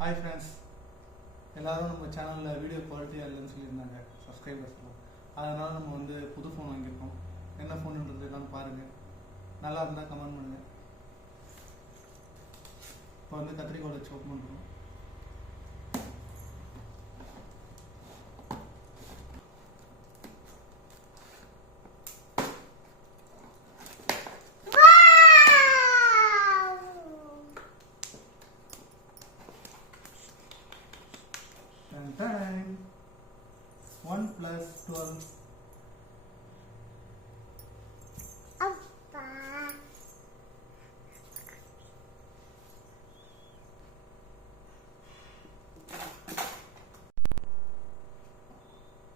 Hi friends, எல்லோரும் நம்ம சேனலில் வீடியோ குவாலிட்டியாக இல்லைன்னு சொல்லியிருந்தாங்க சப்ஸ்கிரைபர்ஸ்லாம். அதனால் நம்ம வந்து புது ஃபோன் வாங்கியிருக்கோம். என்ன ஃபோனுன்றது எல்லாம் பாருங்கள். நல்லா இருந்தால் கமெண்ட் பண்ணுங்கள். இப்போ வந்து கத்திரிக்கோல் வச்சு ஓப்பன் பண்ணுறோம். Time 1 plus 12.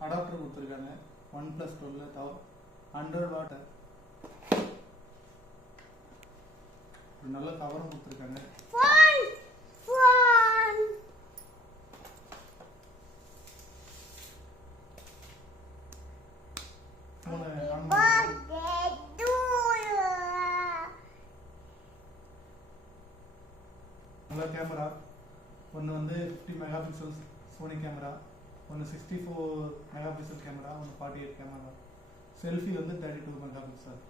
அடாப்டர் கொடுத்துருக்காங்க. 1 plus 12 100 வாட். ஒரு நல்ல கவரும் கொடுத்துருக்காங்க. நல்ல கேமரா. ஒன்று வந்து 50 மெகா பிக்சல்ஸ் சோனி கேமரா, ஒன்று 64 மெகா பிக்சல் கேமரா, ஒன்று 48 கேமரா. செல்ஃபி வந்து 32 மெகா பிக்சல்.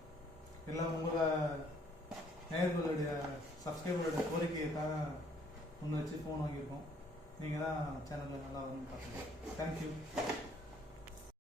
எல்லாம் உங்களை நேயர்களுடைய சப்ஸ்கிரைபருடைய கோரிக்கையை தான் முன் வச்சு ஃபோன் வாங்கியிருக்கோம். நீங்கள் தான் சேனலில் நல்லா வரணும்னு பார்த்துக்கோங்க. தேங்க்யூ.